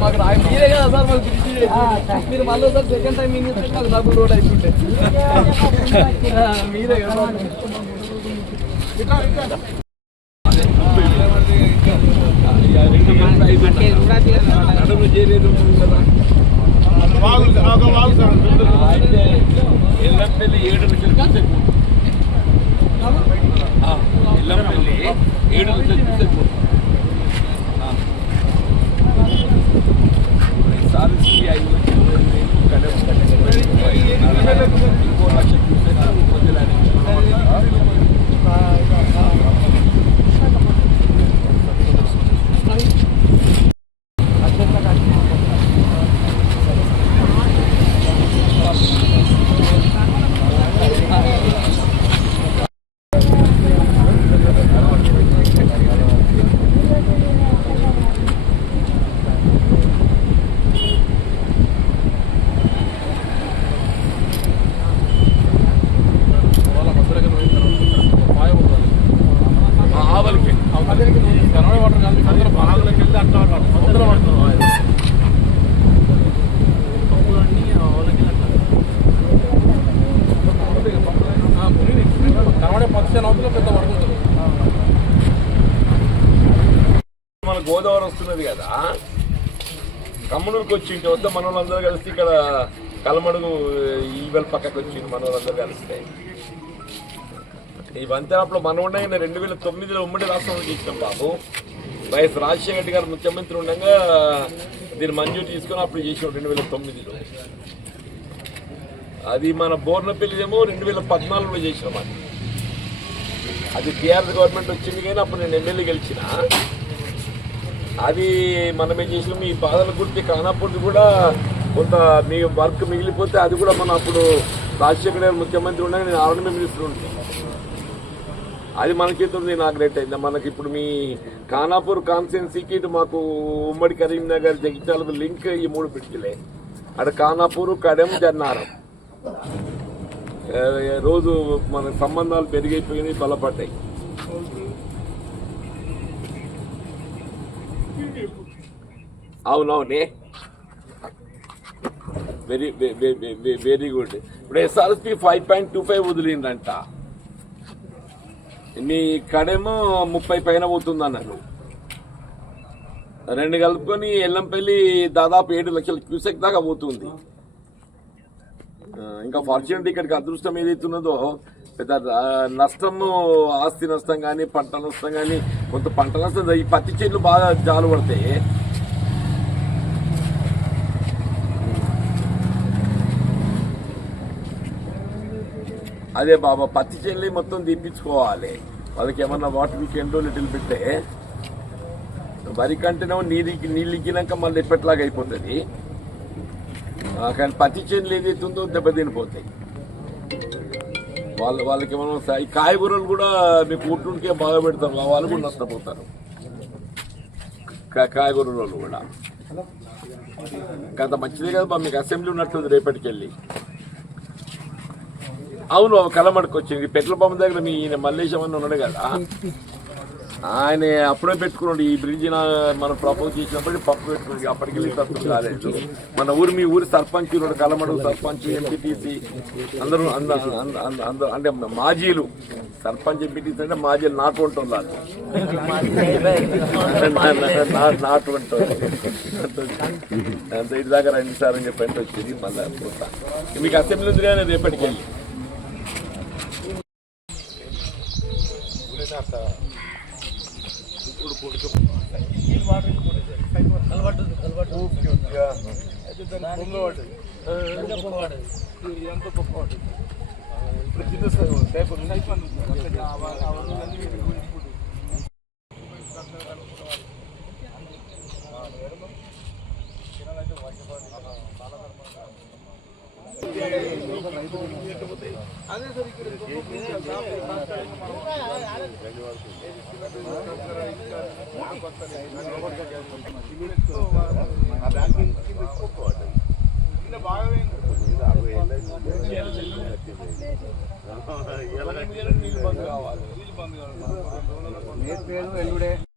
మాకు రాయి- మీరే కదా సార్ మాకు పిలిచి మీరు మళ్ళీ సార్ సెకండ్ టైం మీరు ఇస్తే మాకు డబ్బులు రోడ్ అయిపోతే మీరే కదా ఎల్లంపల్లి ఏడు లక్షలు ఎల్లంపల్లి ఏడు లక్షలు చూసేపు గోదావరి వస్తున్నది కదా. కమ్మనూరుకి వచ్చి ఇంటి వద్ద మన వాళ్ళందరూ కలిసి ఇక్కడ కలమడుగు ఈవెల పక్కకు వచ్చి మన వాళ్ళందరూ కలిస్తే. ఈ వంతెనప్పుడు మనం ఉండగా రెండు వేల తొమ్మిదిలో ఉమ్మడి రాష్ట్రంలో చేసినాం బాబు. వైఎస్ రాజశేఖర రెడ్డి గారు ముఖ్యమంత్రి ఉండగా దీన్ని మంజూరు తీసుకొని అప్పుడు చేసినాం రెండు వేల తొమ్మిదిలో. అది మన బోర్నపల్లి ఏమో రెండు వేల పద్నాలుగులో చేసినాం అది. అది టీఆర్ఎస్ గవర్నమెంట్ వచ్చింది కానీ అప్పుడు నేను ఎమ్మెల్యే గెలిచిన. అది మనం ఏం చేసినాం ఈ బాధల గురించి కానప్పుడు కూడా కొంత మీ వర్క్ మిగిలిపోతే అది కూడా మనం అప్పుడు రాజశేఖర్ గారు ముఖ్యమంత్రి ఉండగా నేను ఆరోగ్య మినిస్టర్ ఉంటాను అది మన చేతుల్లో ఇనాగ్రేట్ అయింది. మనకి ఇప్పుడు మీ ఖానాపూర్ కాన్స్టిట్యున్సీకి ఇటు మాకు ఉమ్మడి కరీంనగర్ జగిత్యాలకు లింక్ ఈ మూడు పిడికిలే. అక్కడ ఖానాపూర్ కడెం జన్నారం. రోజు మన సంబంధాలు పెరిగైపోయినాయి బలపడ్డాయి. అవునవునే. వెరీ వెరీ గుడ్ ఇప్పుడు SRSP five point two five వదిలిందంట మీ కడేమో ముప్పై పైన పోతుంది అన్నారు రెండు కలుపుకొని ఎల్లంపల్లి దాదాపు ఏడు లక్షల క్యూసెక్ దాకా పోతుంది. ఇంకా ఫార్చునేట్ ఇక్కడికి అదృష్టం ఏదైతున్నదో పెద్ద నష్టము ఆస్తి నష్టం కానీ పంట నష్టం కానీ కొంత పంట నష్టం ఈ పత్తి చెట్లు బాగా జాలు పడతాయి. అదే బాబా పత్తి చెల్లి మొత్తం తీపించుకోవాలి వాళ్ళకి ఏమన్నా వాటర్ వీకెండ్ లిటిల్ పెట్టే వరి కంటేనేమో నీళ్ళు నీళ్ళు ఇగ్గినాక మళ్ళీ ఎప్పట్లాగా అయిపోతుంది. కానీ పత్తి చేనులు ఏదైతే ఉందో దెబ్బతినిపోతాయి. వాళ్ళు వాళ్ళకి ఏమైనా వస్తాయి ఈ కాయగూరలు కూడా మీకు ఉంటుంటే బాగా పెడతారు. వాళ్ళు కూడా నష్టపోతారు. కా- కాయగూరల వాళ్ళు కూడా. గత మంచిదే కదా మీకు అసెంబ్లీ ఉన్నట్టుంది రేపటికెళ్ళి. అవును కలమడకు వచ్చింది పెట్రోల్ పంప్ దగ్గర మీ ఈయన మల్లేశం అని ఉన్నాడు కదా. ఆయన అప్పుడే పెట్టుకున్నాడు. ఈ బ్రిడ్జ్ మనం ప్రపోజ్ చేసినప్పుడు పప్పు పెట్టుకున్నాడు. అప్పటికి వెళ్ళి సర్పంచ్ కాలేదు మన ఊరు మీ ఊరి సర్పంచ్ కలమడు సర్పంచ్ ఎంపీటీసీ అందరూ అంద- అంద- అంటే మాజీలు. సర్పంచ్ ఎంపీటీసీ అంటే మాజీలు నాటు ఉంటాం వాళ్ళు నాటు అంత ఇది దాకా రండి సార్ అని చెప్పి వచ్చేది వచ్చింది మళ్ళీ మీకు అసెంబ్లీ ఉంది కానీ రేపటికి వెళ్ళి. ఎంత గొప్ప వాడు. ఇప్పుడు చిన్న సైపు సైపు సైపు అన్న. ఆ- ఆ వస్తువులన్నీ వీటి గురించి ఇప్పుడు. అదే సార్ ఇక్కడ నీళ్ళు బంద్